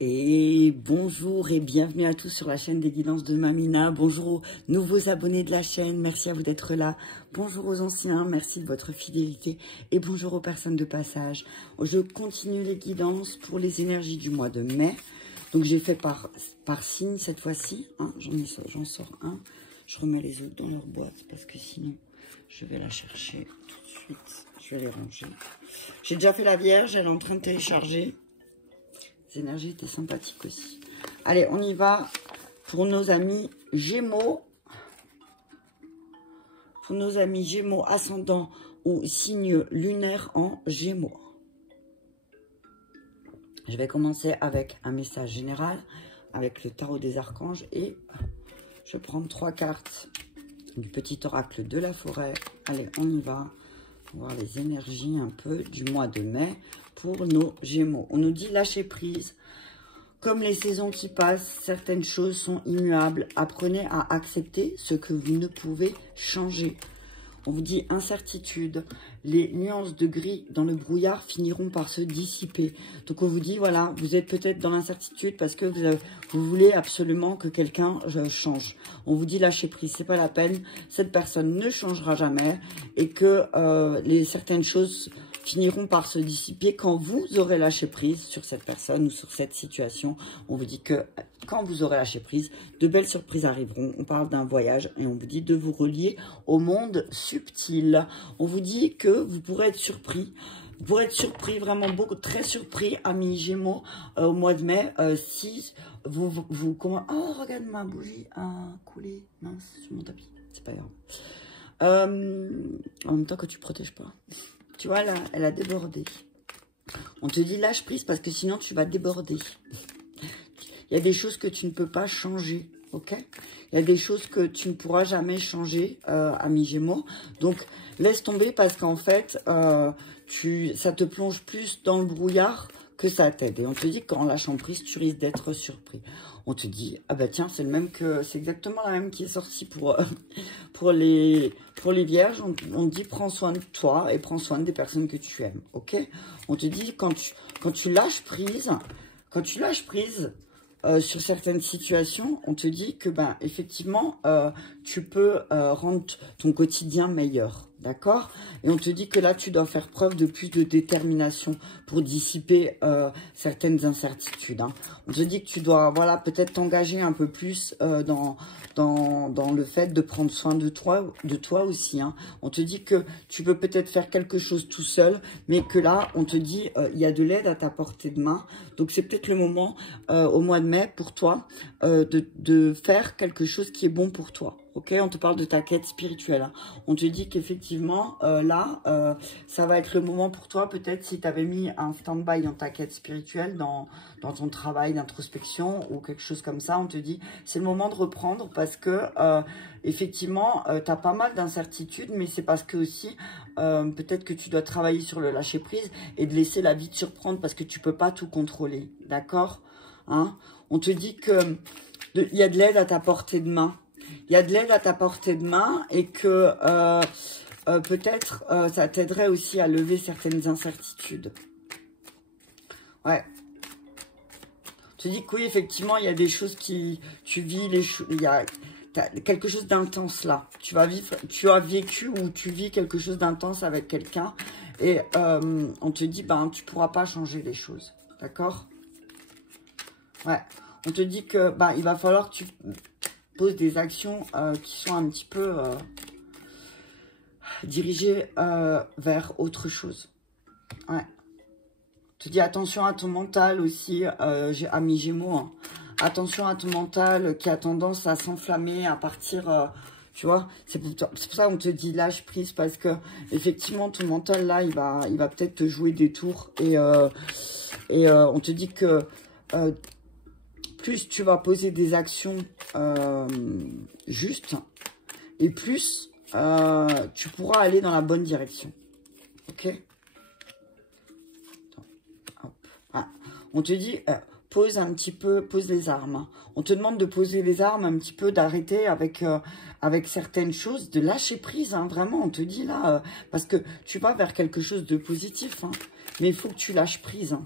Et bonjour et bienvenue à tous sur la chaîne des guidances de Mamina. Bonjour aux nouveaux abonnés de la chaîne, merci à vous d'être là. Bonjour aux anciens, merci de votre fidélité. Et bonjour aux personnes de passage. Je continue les guidances pour les énergies du mois de mai. Donc j'ai fait par signe cette fois-ci. Hein, j'en sors un. Je remets les autres dans leur boîte parce que sinon je vais la chercher tout de suite. Je vais les ranger. J'ai déjà fait la Vierge, elle est en train de télécharger. Les énergies étaient sympathiques aussi. Allez, on y va pour nos amis Gémeaux. Pour nos amis Gémeaux, ascendant ou signe lunaire en Gémeaux. Je vais commencer avec un message général, avec le tarot des archanges. Et je vais prendre 3 cartes du petit oracle de la forêt. Allez, on y va. On va voir les énergies un peu du mois de mai pour nos Gémeaux. On nous dit lâcher prise. Comme les saisons qui passent, certaines choses sont immuables. Apprenez à accepter ce que vous ne pouvez changer. On vous dit incertitude. Les nuances de gris dans le brouillard finiront par se dissiper. Donc on vous dit, voilà, vous êtes peut-être dans l'incertitude parce que vous voulez absolument que quelqu'un change. On vous dit lâcher prise, c'est pas la peine. Cette personne ne changera jamais et que certaines choses finiront par se dissiper quand vous aurez lâché prise sur cette personne ou sur cette situation. On vous dit que quand vous aurez lâché prise, de belles surprises arriveront. On parle d'un voyage et on vous dit de vous relier au monde subtil. On vous dit que vous pourrez être surpris. Vous pourrez être surpris, vraiment beaucoup, très surpris, amis Gémeaux, au mois de mai, si vous comment... Oh, regarde ma bougie a coulé, mince, sur mon tapis. C'est pas grave. En même temps que tu protèges pas. Tu vois, là, elle a débordé. On te dit lâche prise parce que sinon tu vas déborder. Il y a des choses que tu ne peux pas changer, ok? Il y a des choses que tu ne pourras jamais changer, amis Gémeaux. Donc, laisse tomber parce qu'en fait, ça te plonge plus dans le brouillard que ça t'aide. Et on te dit qu'en lâchant prise, tu risques d'être surpris. On te dit, ah bah tiens, c'est exactement la même qui est sortie pour les vierges. On dit, prends soin de toi et prends soin des personnes que tu aimes, ok? On te dit, quand tu lâches prise, sur certaines situations, on te dit que, ben, effectivement, tu peux rendre ton quotidien meilleur, d'accord? Et on te dit que là, tu dois faire preuve de plus de détermination pour dissiper certaines incertitudes. Hein. On te dit que tu dois, voilà, peut-être t'engager un peu plus dans le fait de prendre soin de toi aussi. Hein. On te dit que tu peux peut-être faire quelque chose tout seul, mais que là, on te dit, il y a de l'aide à ta portée de main. Donc, c'est peut-être le moment, au mois de mai, pour toi, de faire quelque chose qui est bon pour toi. Ok, on te parle de ta quête spirituelle. Hein. On te dit qu'effectivement, là, ça va être le moment pour toi. Peut-être si tu avais mis un stand-by dans ta quête spirituelle, dans ton travail d'introspection ou quelque chose comme ça, on te dit c'est le moment de reprendre parce que, effectivement, tu as pas mal d'incertitudes, mais c'est parce que aussi, peut-être que tu dois travailler sur le lâcher-prise et de laisser la vie te surprendre parce que tu peux pas tout contrôler. D'accord, hein? On te dit que il y a de l'aide à ta portée de main. Il y a de l'aide à ta portée de main et que peut-être ça t'aiderait aussi à lever certaines incertitudes. Ouais. Je te dis que oui, effectivement, il y a des choses qui... Tu vis les choses... Il y a quelque chose d'intense là. Tu as vécu ou tu vis quelque chose d'intense avec quelqu'un et on te dit, ben, tu ne pourras pas changer les choses. D'accord? Ouais. On te dit que ben, il va falloir que tu poses des actions qui sont un petit peu dirigées vers autre chose. Ouais. Je te dis attention à ton mental aussi, ami Gémeaux. Hein. Attention à ton mental qui a tendance à s'enflammer, à partir, tu vois. C'est pour ça qu'on te dit lâche prise parce que effectivement ton mental là, il va peut-être te jouer des tours et on te dit que plus tu vas poser des actions justes et plus tu pourras aller dans la bonne direction. Ok? On te dit, pose un petit peu, pose les armes. Hein. On te demande de poser les armes un petit peu, d'arrêter avec certaines choses, de lâcher prise, hein, vraiment. On te dit là, parce que tu vas vers quelque chose de positif, hein, mais il faut que tu lâches prise. Hein.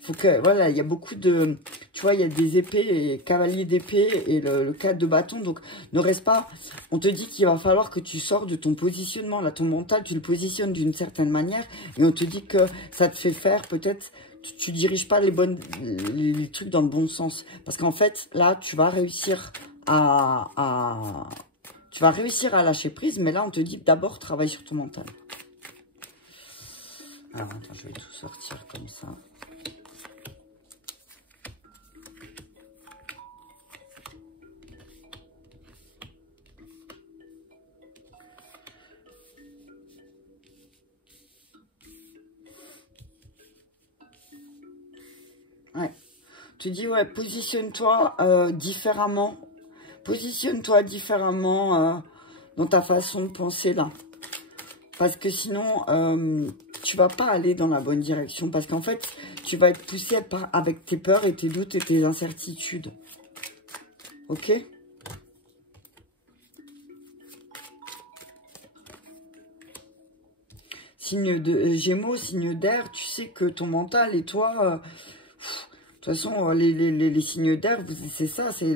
Faut que, voilà, il y a beaucoup de... tu vois, il y a des épées et cavalier d'épée et le 4 de bâton. Donc, ne reste pas... On te dit qu'il va falloir que tu sors de ton positionnement. Là, ton mental, tu le positionnes d'une certaine manière. Et on te dit que ça te fait faire peut-être... Tu diriges pas les trucs dans le bon sens. Parce qu'en fait, là, tu vas réussir tu vas réussir à lâcher prise. Mais là, on te dit d'abord, travaille sur ton mental. Alors, attends, je vais tout sortir comme ça. Ouais. Tu dis, ouais, positionne-toi différemment. Positionne-toi différemment dans ta façon de penser, là. Parce que sinon, tu vas pas aller dans la bonne direction. Parce qu'en fait, tu vas être poussé avec tes peurs et tes doutes et tes incertitudes. Ok? Signe de Gémeaux, signe d'air, tu sais que ton mental et toi... de toute façon, les signes d'air, c'est ça, c'est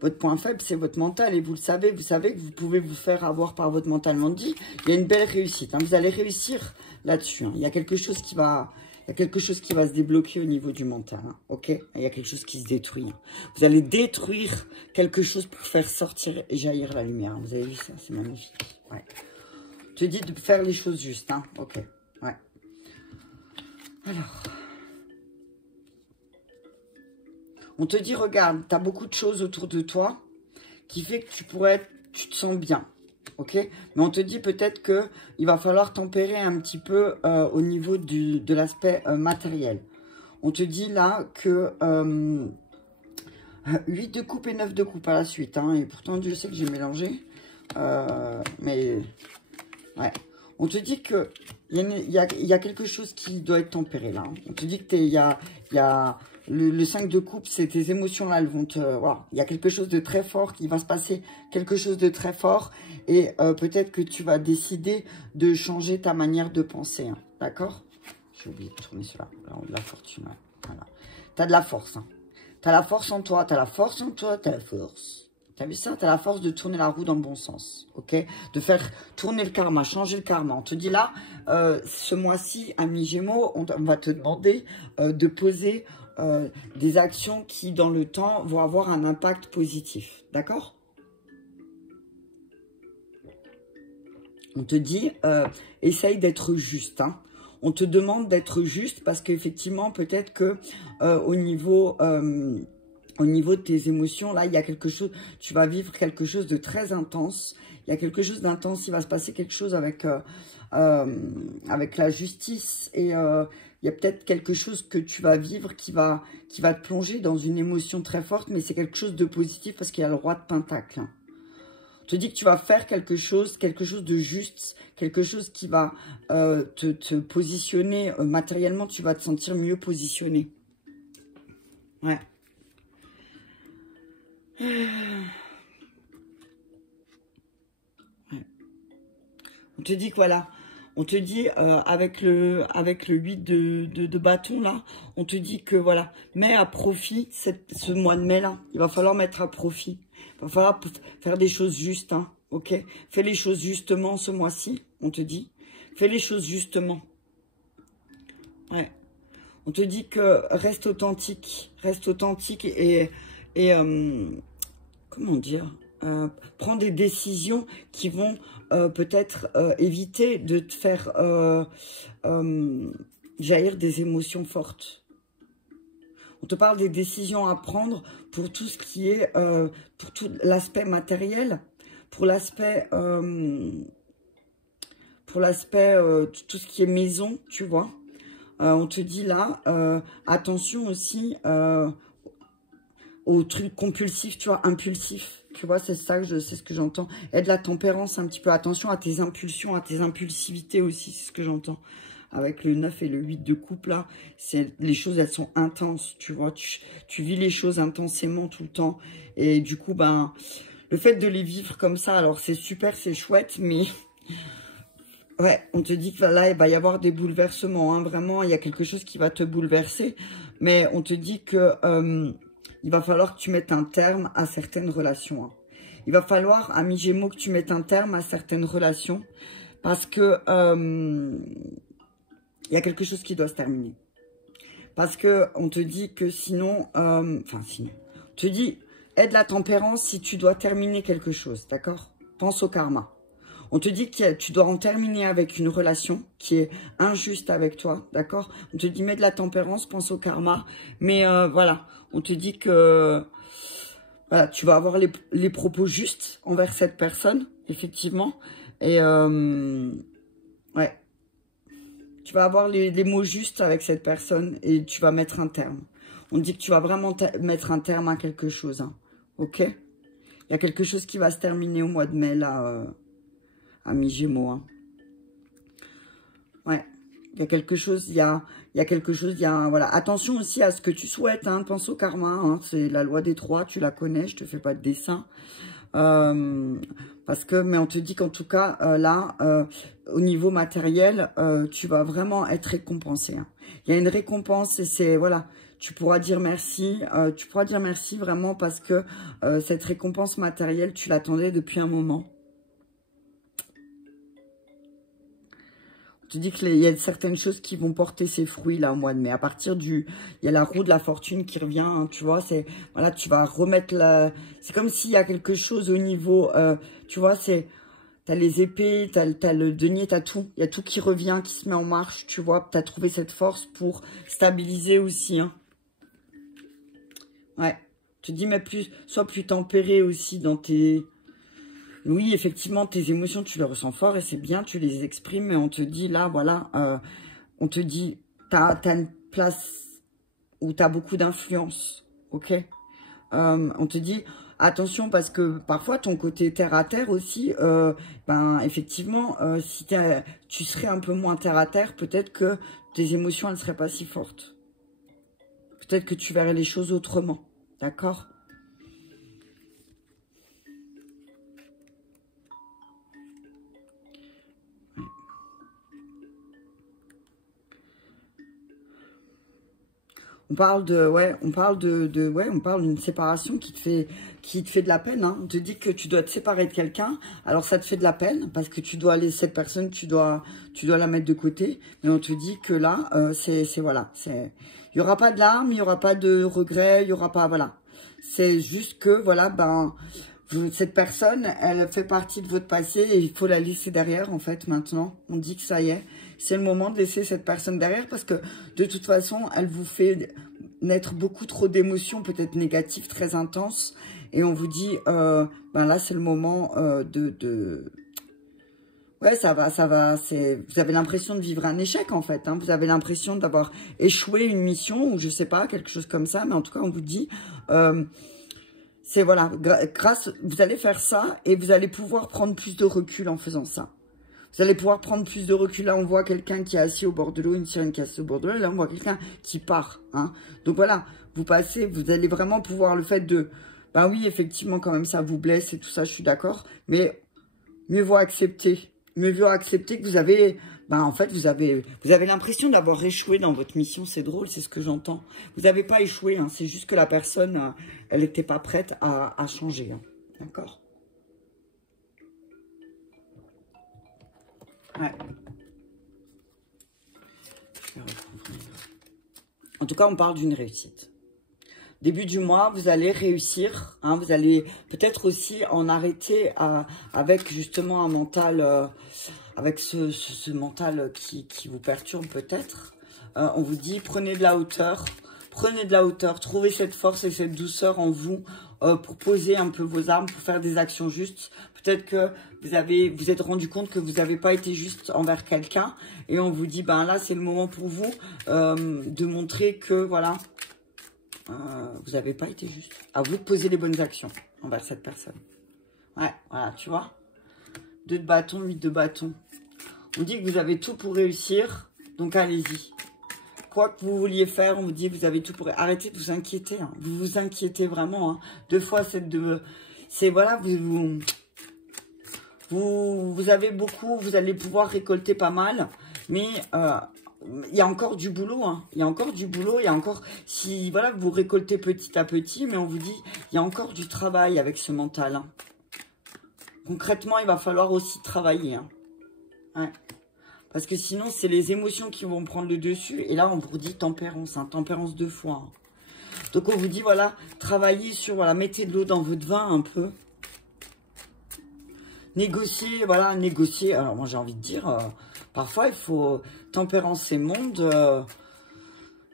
votre point faible, c'est votre mental. Et vous savez que vous pouvez vous faire avoir par votre mental. On dit, il y a une belle réussite. Hein, vous allez réussir là-dessus. Hein. Il y a quelque chose qui va se débloquer au niveau du mental. Hein, ok? Il y a quelque chose qui se détruit. Hein. Vous allez détruire quelque chose pour faire sortir et jaillir la lumière. Hein. Vous avez vu ça? C'est magnifique. Ouais. Je te dis de faire les choses justes. Hein. Ok. Ouais. Alors... On te dit, regarde, tu as beaucoup de choses autour de toi qui fait que tu te sens bien, ok? Mais on te dit peut-être qu'il va falloir tempérer un petit peu au niveau de l'aspect matériel. On te dit là que 8 de coupe et 9 de coupe à la suite, hein, et pourtant je sais que j'ai mélangé, mais ouais. On te dit que il y a quelque chose qui doit être tempéré là. Hein. On te dit que il y a le 5 de coupe, c'est tes émotions là, elles vont te... Voilà. Il y a quelque chose de très fort qui va se passer, quelque chose de très fort. Et peut-être que tu vas décider de changer ta manière de penser. Hein. D'accord? J'ai oublié de tourner cela. La fortune, ouais. Voilà. Tu as de la force. Hein. Tu as la force en toi, tu as la force en toi, tu as la force. Tu as vu ça? Tu as la force de tourner la roue dans le bon sens. Ok? De faire tourner le karma, changer le karma. On te dit là, ce mois-ci, ami Gémeaux, on va te demander de poser... des actions qui, dans le temps, vont avoir un impact positif. D'accord? On te dit, essaye d'être juste. Hein. On te demande d'être juste parce qu'effectivement, peut-être que au niveau de tes émotions, là, il y a quelque chose, tu vas vivre quelque chose de très intense. Il y a quelque chose d'intense, il va se passer quelque chose avec la justice et il y a peut-être quelque chose que tu vas vivre qui va te plonger dans une émotion très forte, mais c'est quelque chose de positif parce qu'il y a le roi de Pentacle. Hein. On te dit que tu vas faire quelque chose de juste, quelque chose qui va te positionner matériellement, tu vas te sentir mieux positionné. Ouais. On te dit que voilà, on te dit avec le 8 de bâton là, on te dit que voilà, mets à profit ce mois de mai là, il va falloir mettre à profit, il va falloir faire des choses justes, hein, ok? Fais les choses justement ce mois-ci, on te dit, fais les choses justement, ouais. On te dit que reste authentique et comment dire, prends des décisions qui vont peut-être éviter de te faire jaillir des émotions fortes. On te parle des décisions à prendre pour tout ce qui est, pour tout l'aspect matériel, pour l'aspect, tout ce qui est maison, tu vois. On te dit là, attention aussi aux trucs compulsifs, tu vois, impulsifs. Tu vois, c'est ça que c'est ce que j'entends. Et de la tempérance un petit peu. Attention à tes impulsions, à tes impulsivités aussi, c'est ce que j'entends. Avec le 9 et le 8 de coupe, là, les choses, elles sont intenses, tu vois. Tu vis les choses intensément tout le temps. Et du coup, ben, le fait de les vivre comme ça, alors c'est super, c'est chouette, mais... Ouais, on te dit que là, il va y avoir des bouleversements. Hein, vraiment, il y a quelque chose qui va te bouleverser. Mais on te dit que il va falloir que tu mettes un terme à certaines relations. Hein. Il va falloir, ami Gémeaux, que tu mettes un terme à certaines relations. Parce que il y a quelque chose qui doit se terminer. Parce que on te dit que sinon... sinon... On te dit, aide la tempérance si tu dois terminer quelque chose, d'accord? Pense au karma. On te dit que tu dois en terminer avec une relation qui est injuste avec toi, d'accord? On te dit, mets de la tempérance, pense au karma. Mais voilà, on te dit que voilà, tu vas avoir les propos justes envers cette personne, effectivement. Et ouais, tu vas avoir les mots justes avec cette personne et tu vas mettre un terme. On dit que tu vas vraiment mettre un terme à quelque chose, hein, ok? Il y a quelque chose qui va se terminer au mois de mai, là, ami Gémeaux. Hein. Ouais, il y a quelque chose, voilà. Attention aussi à ce que tu souhaites, hein, pense au karma, hein, c'est la loi des 3, tu la connais, je te fais pas de dessin. Parce que, mais on te dit qu'en tout cas, là, au niveau matériel, tu vas vraiment être récompensé. Hein. Il y a une récompense et c'est, voilà, tu pourras dire merci vraiment parce que cette récompense matérielle, tu l'attendais depuis un moment. Je te dis qu'il y a certaines choses qui vont porter ses fruits là au mois de mai. À partir il y a la roue de la fortune qui revient, hein, tu vois, c'est, voilà, tu vas remettre c'est comme s'il y a quelque chose au niveau, tu vois, t'as les épées, t'as le denier, t'as tout. Il y a tout qui revient, qui se met en marche, tu vois, t'as trouvé cette force pour stabiliser aussi, hein. Ouais, je te dis, mais sois plus tempéré aussi dans tes... Oui, effectivement, tes émotions, tu les ressens fort et c'est bien, tu les exprimes, mais on te dit, là, voilà, on te dit, t'as une place où t'as beaucoup d'influence, ok? On te dit, attention, parce que parfois, ton côté terre-à-terre aussi, ben, effectivement, si tu serais un peu moins terre-à-terre, peut-être que tes émotions, elles ne seraient pas si fortes. Peut-être que tu verrais les choses autrement, d'accord? On parle d'une séparation qui te fait de la peine. Hein. On te dit que tu dois te séparer de quelqu'un. Alors ça te fait de la peine parce que tu dois aller cette personne, tu dois la mettre de côté. Mais on te dit que là, voilà, il y aura pas de larmes, il y aura pas de regrets, il y aura pas, voilà. C'est juste que voilà, ben cette personne, elle fait partie de votre passé et il faut la laisser derrière en fait maintenant. On dit que ça y est. C'est le moment de laisser cette personne derrière parce que de toute façon, elle vous fait naître beaucoup trop d'émotions, peut-être négatives, très intenses. Et on vous dit, ben là, c'est le moment Ouais, ça va. Vous avez l'impression de vivre un échec, en fait. Hein. Vous avez l'impression d'avoir échoué une mission ou je sais pas, quelque chose comme ça. Mais en tout cas, on vous dit... c'est voilà, vous allez faire ça et vous allez pouvoir prendre plus de recul en faisant ça. Vous allez pouvoir prendre plus de recul. Là, on voit quelqu'un qui est assis au bord de l'eau, une sirène qui est assise au bord de l'eau. Là, on voit quelqu'un qui part. Hein. Donc voilà, vous allez vraiment pouvoir le fait de... Ben oui, effectivement, quand même, ça vous blesse et tout ça, je suis d'accord. Mais mieux vaut accepter. Mieux vaut accepter que vous avez... Ben en fait, vous avez l'impression d'avoir échoué dans votre mission. C'est drôle, c'est ce que j'entends. Vous n'avez pas échoué. Hein. C'est juste que la personne, elle n'était pas prête à changer. Hein. D'accord ? Ouais. En tout cas, on parle d'une réussite. Début du mois, vous allez réussir. Hein, vous allez peut-être aussi en arrêter avec justement un mental, avec ce mental qui vous perturbe peut-être. On vous dit, prenez de la hauteur. Prenez de la hauteur. Trouvez cette force et cette douceur en vous pour poser un peu vos armes, pour faire des actions justes. Peut-être que vous êtes rendu compte que vous n'avez pas été juste envers quelqu'un. Et on vous dit, ben là, c'est le moment pour vous de montrer que, voilà, vous n'avez pas été juste. À vous de poser les bonnes actions envers cette personne. Ouais, voilà, tu vois. 2 de bâton, 8 de bâton. On dit que vous avez tout pour réussir. Donc, allez-y. Quoi que vous vouliez faire, on vous dit, vous avez tout pour... Arrêtez de vous inquiéter. Hein. Vous vous inquiétez vraiment. Hein. 2 fois, c'est voilà, vous avez beaucoup, vous allez pouvoir récolter pas mal. Mais il y a encore du boulot, hein. Il y a encore du boulot, il y a encore, si, voilà, vous récoltez petit à petit, mais on vous dit, il y a encore du travail avec ce mental, hein. Concrètement, il va falloir aussi travailler, hein. Ouais. Parce que sinon, c'est les émotions qui vont prendre le dessus, et là, on vous dit tempérance, hein, tempérance 2 fois, hein. Donc, on vous dit, voilà, travaillez sur, voilà, mettez de l'eau dans votre vin un peu. Négocier, voilà, négocier. Alors, moi, j'ai envie de dire, parfois, il faut tempérance et monde.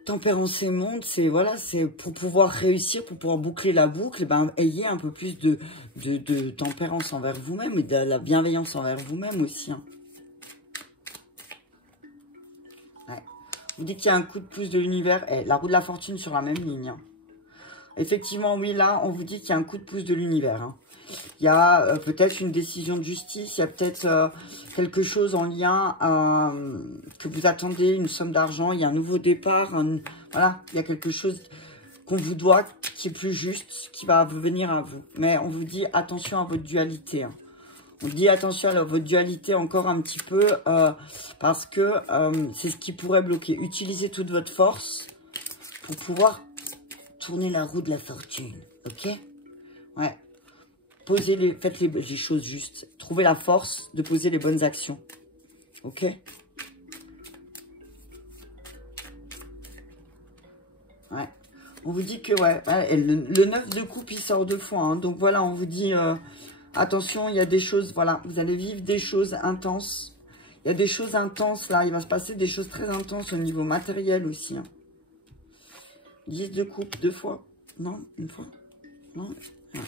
Tempérance et monde, c'est, voilà, c'est pour pouvoir réussir, pour pouvoir boucler la boucle, ben, ayez un peu plus de tempérance envers vous-même et de la bienveillance envers vous-même aussi, hein. Ouais. Vous dites qu'il y a un coup de pouce de l'univers. La roue de la fortune sur la même ligne, hein. Effectivement, oui, là, on vous dit qu'il y a un coup de pouce de l'univers, hein. Il y a peut-être une décision de justice, il y a peut-être quelque chose en lien que vous attendez, une somme d'argent, il y a un nouveau départ, voilà, il y a quelque chose qu'on vous doit qui est plus juste, qui va venir à vous. Mais on vous dit attention à votre dualité, hein. On dit attention à votre dualité encore un petit peu parce que c'est ce qui pourrait bloquer. Utilisez toute votre force pour pouvoir tourner la roue de la fortune, ok? Ouais. Faites les choses justes. Trouvez la force de poser les bonnes actions. Ok? Ouais. On vous dit que, ouais, le 9 de coupe, il sort 2 fois, hein. Donc voilà, on vous dit, attention, il y a des choses, voilà, vous allez vivre des choses intenses. Il y a des choses intenses, là. Il va se passer des choses très intenses au niveau matériel aussi, hein. 10 de coupe, 2 fois. Non, une fois. Non, ouais.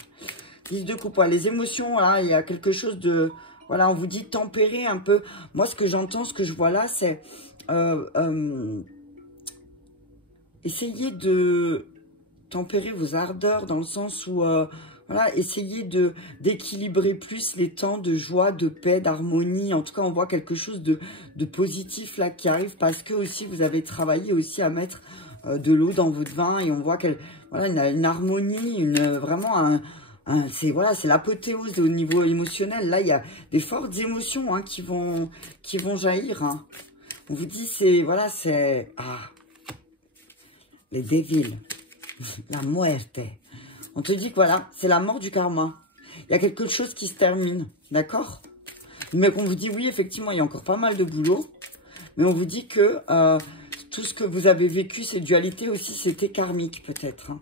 10 de coupe, ouais, les émotions, là, il y a quelque chose de... Voilà, on vous dit tempérer un peu. Moi, ce que j'entends, ce que je vois là, c'est... essayez de tempérer vos ardeurs dans le sens où... voilà, essayez d'équilibrer plus les temps de joie, de paix, d'harmonie. En tout cas, on voit quelque chose de positif, là, qui arrive parce que aussi, vous avez travaillé aussi à mettre de l'eau dans votre vin et on voit voilà, une harmonie, vraiment c'est voilà, c'est l'apothéose au niveau émotionnel. Là, il y a des fortes émotions, hein, qui vont jaillir, hein. On vous dit, c'est voilà, c'est les devils, la muerte. On te dit que voilà, c'est la mort du karma. Il y a quelque chose qui se termine, d'accord? Mais qu'on vous dit oui, effectivement, il y a encore pas mal de boulot. Mais on vous dit que tout ce que vous avez vécu, ces dualités aussi, c'était karmique peut-être, hein.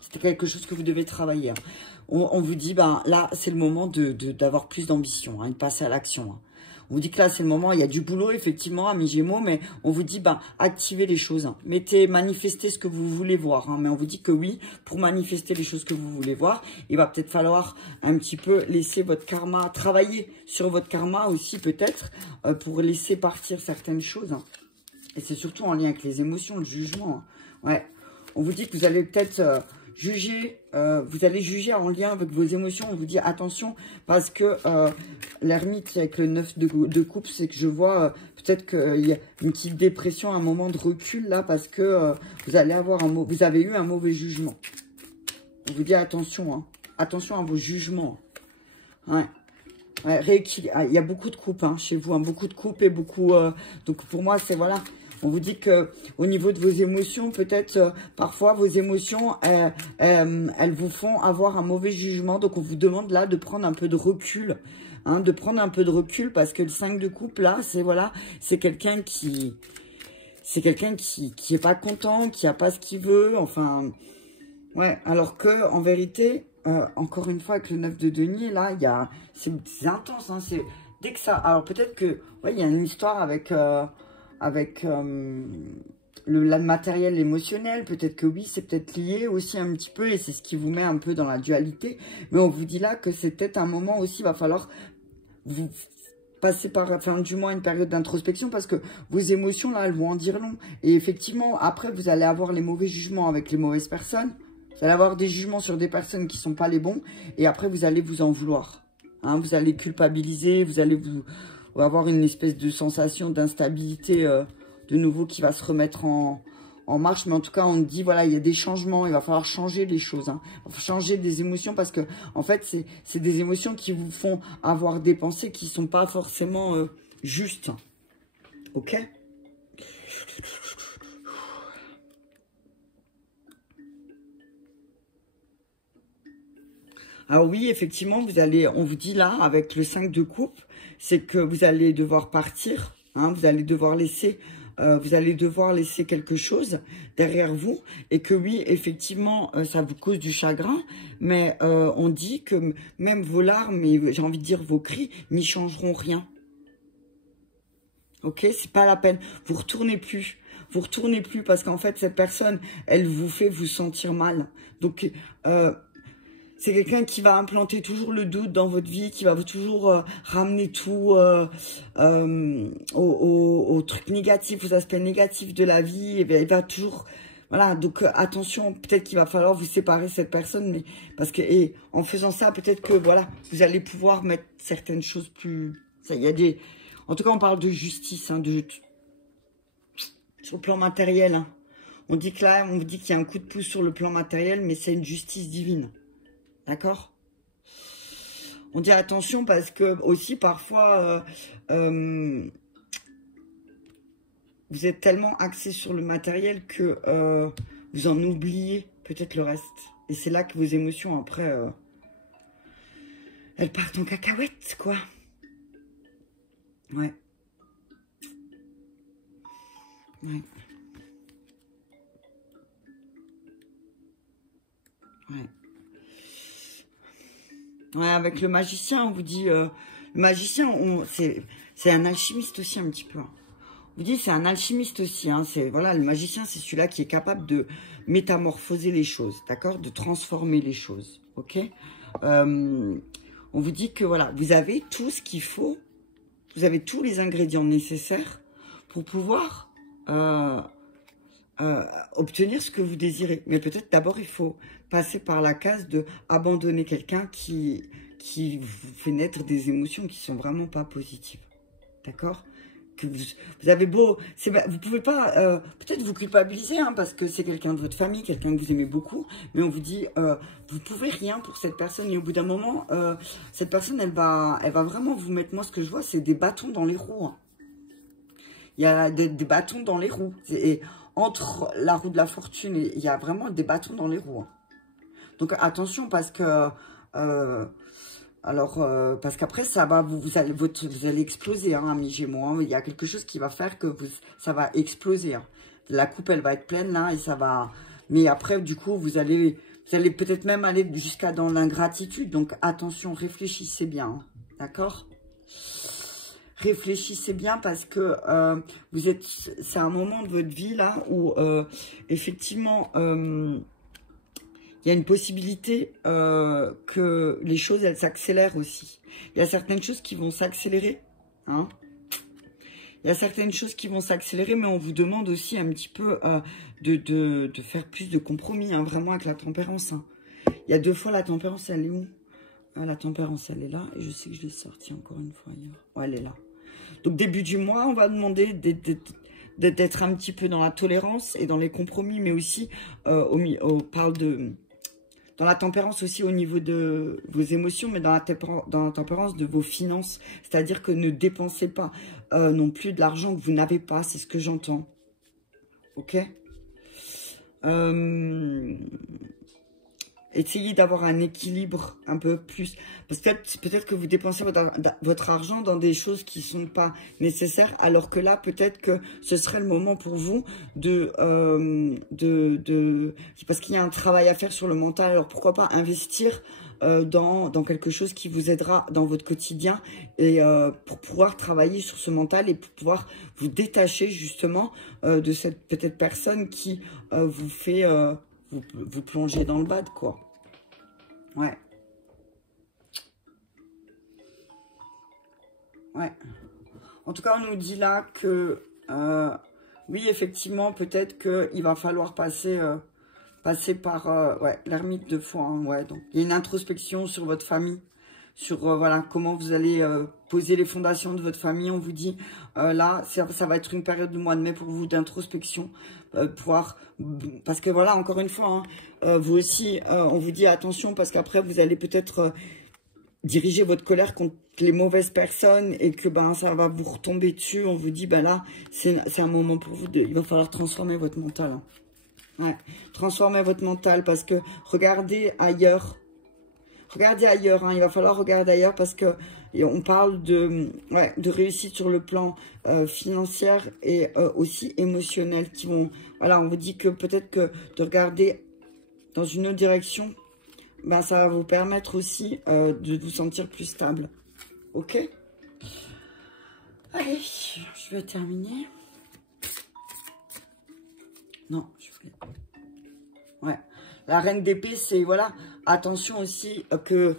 C'était quelque chose que vous devez travailler, hein. On vous dit, ben là, c'est le moment d'avoir plus d'ambition, hein, de passer à l'action, hein. On vous dit que là, c'est le moment, il y a du boulot, effectivement, amis Gémeaux, mais on vous dit, ben, activez les choses, hein. Manifestez ce que vous voulez voir, hein. Mais on vous dit que oui, pour manifester les choses que vous voulez voir, il va peut-être falloir un petit peu laisser votre karma, travailler sur votre karma aussi, peut-être, pour laisser partir certaines choses, hein. Et c'est surtout en lien avec les émotions, le jugement, hein. Ouais. On vous dit que vous allez peut-être... juger, vous allez juger en lien avec vos émotions. On vous dit attention parce que l'ermite avec le 9 de coupe, c'est que je vois peut-être qu'il y a une petite dépression, un moment de recul là parce que vous avez eu un mauvais jugement. On vous dit attention, hein, attention à vos jugements. Ouais. Ouais, il y a beaucoup de coupes, hein, chez vous, hein, beaucoup de coupes et beaucoup... donc pour moi, c'est voilà... On vous dit que au niveau de vos émotions, peut-être parfois vos émotions, elles vous font avoir un mauvais jugement. Donc on vous demande là de prendre un peu de recul, hein, de prendre un peu de recul parce que le 5 de coupe là, c'est voilà, c'est quelqu'un qui est pas content, qui a pas ce qu'il veut. Enfin, ouais. Alors que en vérité, encore une fois avec le 9 de denier là, c'est intense, hein. C'est dès que ça. Alors peut-être que ouais, il y a une histoire avec le matériel émotionnel, peut-être que oui, c'est peut-être lié aussi un petit peu, et c'est ce qui vous met un peu dans la dualité, mais on vous dit là que c'est peut-être un moment aussi, il va falloir vous passer par, enfin du moins une période d'introspection, parce que vos émotions là, elles vont en dire long, et effectivement, après vous allez avoir les mauvais jugements avec les mauvaises personnes, vous allez avoir des jugements sur des personnes qui sont pas les bons, et après vous allez vous en vouloir, hein, vous allez culpabiliser, vous allez on va avoir une espèce de sensation d'instabilité de nouveau qui va se remettre en marche. Mais en tout cas, on dit, voilà, il y a des changements. Il va falloir changer les choses, hein. Il faut changer des émotions parce que, en fait, c'est des émotions qui vous font avoir des pensées qui ne sont pas forcément justes. Ok? Ah oui, effectivement, on vous dit là, avec le 5 de coupe, c'est que vous allez devoir partir, hein, vous allez devoir laisser quelque chose derrière vous, et que oui, effectivement, ça vous cause du chagrin, mais on dit que même vos larmes, et j'ai envie de dire vos cris, n'y changeront rien. Ok, c'est pas la peine. Vous retournez plus. Vous retournez plus parce qu'en fait, cette personne, elle vous fait vous sentir mal. Donc, c'est quelqu'un qui va implanter toujours le doute dans votre vie, qui va vous toujours ramener tout aux trucs négatifs, aux aspects négatifs de la vie. Et bien, il va toujours... Voilà, donc attention, peut-être qu'il va falloir vous séparer de cette personne, mais parce que en faisant ça, peut-être que voilà, vous allez pouvoir mettre certaines choses plus... Ça, il y a des... En tout cas, on parle de justice, hein, sur le plan matériel. Hein. On dit que là, on vous dit qu'il y a un coup de pouce sur le plan matériel, mais c'est une justice divine. D'accord? On dit attention parce que aussi parfois vous êtes tellement axé sur le matériel que vous en oubliez peut-être le reste. Et c'est là que vos émotions après elles partent en cacahuète, quoi. Ouais. Ouais. Ouais. Ouais, avec le magicien, on vous dit... le magicien, c'est un alchimiste aussi un petit peu. Hein. On vous dit c'est un alchimiste aussi. Hein, voilà, le magicien, c'est celui-là qui est capable de métamorphoser les choses, d'accord? De transformer les choses, ok? On vous dit que voilà, vous avez tout ce qu'il faut. Vous avez tous les ingrédients nécessaires pour pouvoir obtenir ce que vous désirez. Mais peut-être d'abord, il faut passer par la case de abandonner quelqu'un qui vous fait naître des émotions qui sont vraiment pas positives. D'accord? Que vous avez beau... Vous pouvez pas... peut-être vous culpabiliser, hein, parce que c'est quelqu'un de votre famille, quelqu'un que vous aimez beaucoup, mais on vous dit, vous pouvez rien pour cette personne, et au bout d'un moment, cette personne, elle va vraiment vous mettre... Moi, ce que je vois, c'est des bâtons dans les roues. Hein. Il y a des bâtons dans les roues. Et entre la roue de la fortune, il y a vraiment des bâtons dans les roues. Hein. Donc, attention, parce que... parce qu'après, ça va, vous allez exploser, hein, amis Gémeaux. Hein. Il y a quelque chose qui va faire que ça va exploser. Hein. La coupe, elle va être pleine, là, et ça va... Mais après, du coup, vous allez peut-être même aller jusqu'à dans l'ingratitude. Donc, attention, réfléchissez bien. Hein. D'accord ? Réfléchissez bien parce que c'est un moment de votre vie, là, où, effectivement... il y a une possibilité que les choses, elles s'accélèrent aussi. Il y a certaines choses qui vont s'accélérer. Hein. Il y a certaines choses qui vont s'accélérer, mais on vous demande aussi un petit peu de faire plus de compromis, hein, vraiment avec la tempérance. Hein. Il y a 2 fois la tempérance, elle est où? La tempérance, elle est là. Et je sais que je l'ai sortie encore une fois ailleurs. Ouais, elle est là. Donc, début du mois, on va demander d'être un petit peu dans la tolérance et dans les compromis, mais aussi, on parle de... Dans la tempérance aussi au niveau de vos émotions, mais dans la tempérance de vos finances. C'est-à-dire que ne dépensez pas non plus de l'argent que vous n'avez pas. C'est ce que j'entends. Ok? Essayez d'avoir un équilibre un peu plus. Parce que peut-être que vous dépensez votre argent dans des choses qui ne sont pas nécessaires. Alors que là, peut-être que ce serait le moment pour vous parce qu'il y a un travail à faire sur le mental. Alors pourquoi pas investir dans quelque chose qui vous aidera dans votre quotidien. Et pour pouvoir travailler sur ce mental et pour pouvoir vous détacher justement de cette peut-être personne qui vous fait... vous plongez dans le bad, quoi. Ouais. Ouais. En tout cas, on nous dit là que... oui, effectivement, peut-être qu'il va falloir passer par ouais, l'ermite de foi. Hein, ouais, donc, il y a une introspection sur votre famille. Sur voilà, comment vous allez poser les fondations de votre famille. On vous dit, là, ça va être une période du mois de mai pour vous d'introspection. Parce que voilà, encore une fois, hein, vous aussi, on vous dit attention parce qu'après, vous allez peut-être dirigez votre colère contre les mauvaises personnes et que ben ça va vous retomber dessus. On vous dit, ben là, c'est un moment pour vous. Il va falloir transformer votre mental. Hein. Ouais, transformez votre mental parce que regardez ailleurs. Regardez ailleurs, hein, il va falloir regarder ailleurs parce que on parle de réussite sur le plan financier et aussi émotionnel qui vont... Voilà, on vous dit que peut-être que de regarder dans une autre direction, ben, ça va vous permettre aussi de vous sentir plus stable. Ok? Allez, je vais terminer. Non, je voulais... Ouais. La reine d'épée, c'est, voilà, attention aussi que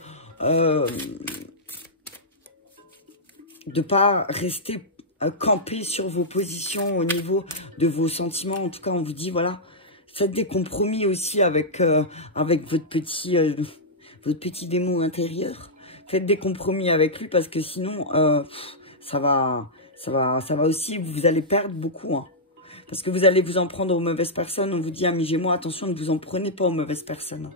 de pas rester campé sur vos positions au niveau de vos sentiments. En tout cas, on vous dit, voilà, faites des compromis aussi avec, avec votre petit démon intérieur. Faites des compromis avec lui parce que sinon, ça va aussi, vous allez perdre beaucoup, hein. Parce que vous allez vous en prendre aux mauvaises personnes. On vous dit, amis Gémeaux, attention, ne vous en prenez pas aux mauvaises personnes.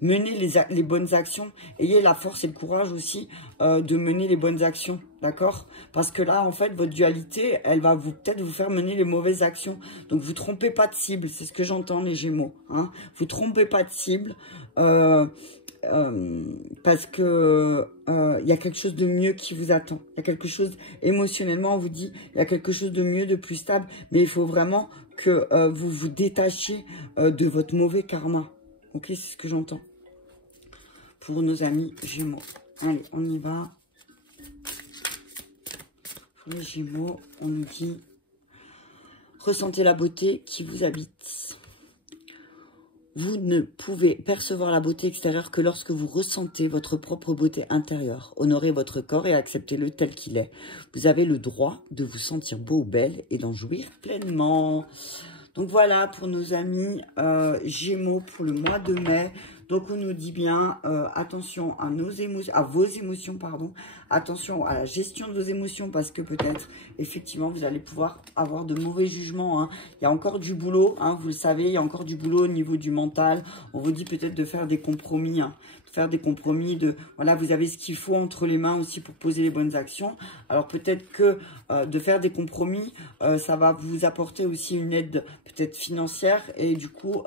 Menez les bonnes actions. Ayez la force et le courage aussi de mener les bonnes actions. D'accord? Parce que là, en fait, votre dualité, elle va peut-être vous faire mener les mauvaises actions. Donc, vous ne trompez pas de cible. C'est ce que j'entends, les Gémeaux. Hein? Vous ne trompez pas de cible. Parce que il y a quelque chose de mieux qui vous attend. Il y a quelque chose, émotionnellement, on vous dit, il y a quelque chose de mieux, de plus stable. Mais il faut vraiment que vous vous détachiez de votre mauvais karma. Ok, c'est ce que j'entends. Pour nos amis Gémeaux. Allez, on y va. Pour les Gémeaux, on nous dit, ressentez la beauté qui vous habite. Vous ne pouvez percevoir la beauté extérieure que lorsque vous ressentez votre propre beauté intérieure. Honorez votre corps et acceptez-le tel qu'il est. Vous avez le droit de vous sentir beau ou belle et d'en jouir pleinement. Donc voilà pour nos amis Gémeaux pour le mois de mai. Donc on nous dit bien attention à vos émotions, pardon. Attention à la gestion de vos émotions parce que peut-être effectivement vous allez pouvoir avoir de mauvais jugements. Hein. Il y a encore du boulot, hein, vous le savez, il y a encore du boulot au niveau du mental. On vous dit peut-être de faire des compromis, hein, voilà, vous avez ce qu'il faut entre les mains aussi pour poser les bonnes actions. Alors peut-être que de faire des compromis, ça va vous apporter aussi une aide peut-être financière et du coup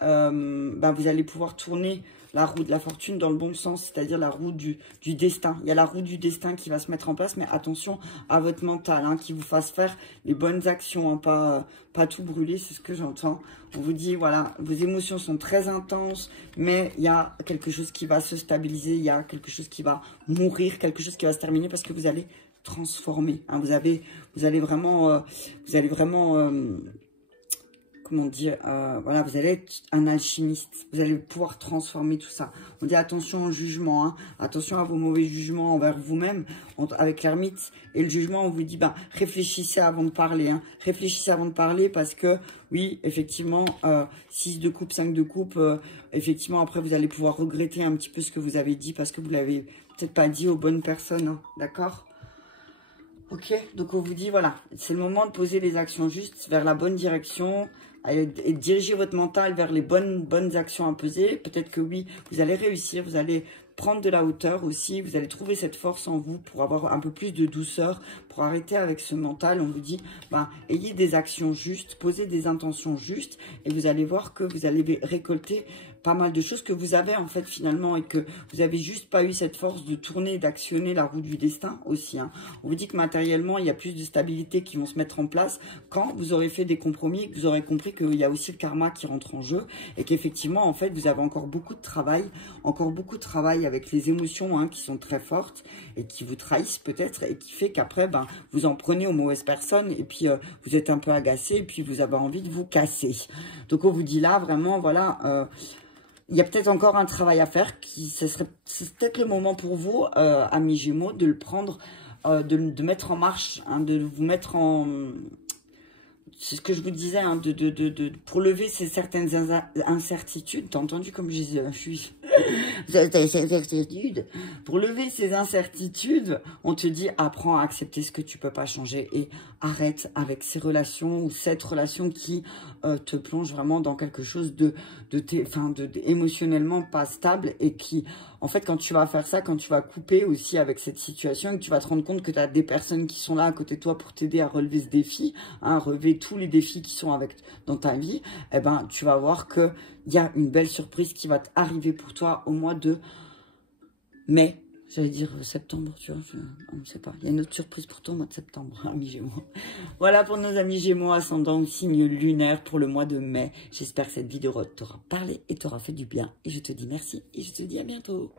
vous allez pouvoir tourner la roue de la fortune dans le bon sens, c'est-à-dire la roue du destin. Il y a la roue du destin qui va se mettre en place, mais attention à votre mental, hein, qui vous fasse faire les bonnes actions, hein, pas tout brûler, c'est ce que j'entends. On vous dit, voilà, vos émotions sont très intenses, mais il y a quelque chose qui va se stabiliser, il y a quelque chose qui va mourir, quelque chose qui va se terminer parce que vous allez transformer. Hein, vous allez vraiment comment dire, voilà, vous allez être un alchimiste, vous allez pouvoir transformer tout ça. On dit attention au jugement, hein, attention à vos mauvais jugements envers vous-même, avec l'ermite et le jugement, on vous dit, réfléchissez avant de parler, hein, réfléchissez avant de parler parce que, oui, effectivement, 6 de coupe, 5 de coupe, effectivement, après, vous allez pouvoir regretter un petit peu ce que vous avez dit parce que vous l'avez peut-être pas dit aux bonnes personnes, hein, d'accord ? Ok, donc on vous dit, voilà, c'est le moment de poser les actions justes vers la bonne direction et diriger votre mental vers les bonnes actions à peser. Peut-être que oui, vous allez réussir, vous allez prendre de la hauteur aussi, vous allez trouver cette force en vous pour avoir un peu plus de douceur, pour arrêter avec ce mental. On vous dit, ayez des actions justes, posez des intentions justes et vous allez voir que vous allez récolter pas mal de choses que vous avez en fait finalement et que vous avez juste pas eu cette force de tourner, d'actionner la roue du destin aussi. Hein. On vous dit que matériellement, il y a plus de stabilité qui vont se mettre en place quand vous aurez fait des compromis, que vous aurez compris qu'il y a aussi le karma qui rentre en jeu et qu'effectivement, en fait, vous avez encore beaucoup de travail avec les émotions, hein, qui sont très fortes et qui vous trahissent peut-être et qui fait qu'après, vous en prenez aux mauvaises personnes et puis vous êtes un peu agacé et puis vous avez envie de vous casser. Donc, on vous dit là, vraiment, voilà... il y a peut-être encore un travail à faire, c'est peut-être le moment pour vous, amis Gémeaux, de le prendre, de mettre en marche, hein, de vous mettre en... C'est ce que je vous disais, hein, pour lever certaines incertitudes. T'as entendu comme je suis... Pour lever ces incertitudes, on te dit, apprends à accepter ce que tu peux pas changer et arrête avec ces relations ou cette relation qui te plonge vraiment dans quelque chose de émotionnellement pas stable et qui En fait, quand tu vas faire ça, quand tu vas couper aussi avec cette situation et que tu vas te rendre compte que tu as des personnes qui sont là à côté de toi pour t'aider à relever ce défi, hein, à relever tous les défis qui sont dans ta vie, eh ben, tu vas voir qu'il y a une belle surprise qui va arriver pour toi au mois de mai. J'allais dire septembre, tu vois, on ne sait pas. Il y a une autre surprise pour toi au mois de septembre, amis Gémeaux. Voilà pour nos amis Gémeaux, ascendant au signe lunaire pour le mois de mai. J'espère que cette vidéo t'aura parlé et t'aura fait du bien. Et je te dis merci et je te dis à bientôt.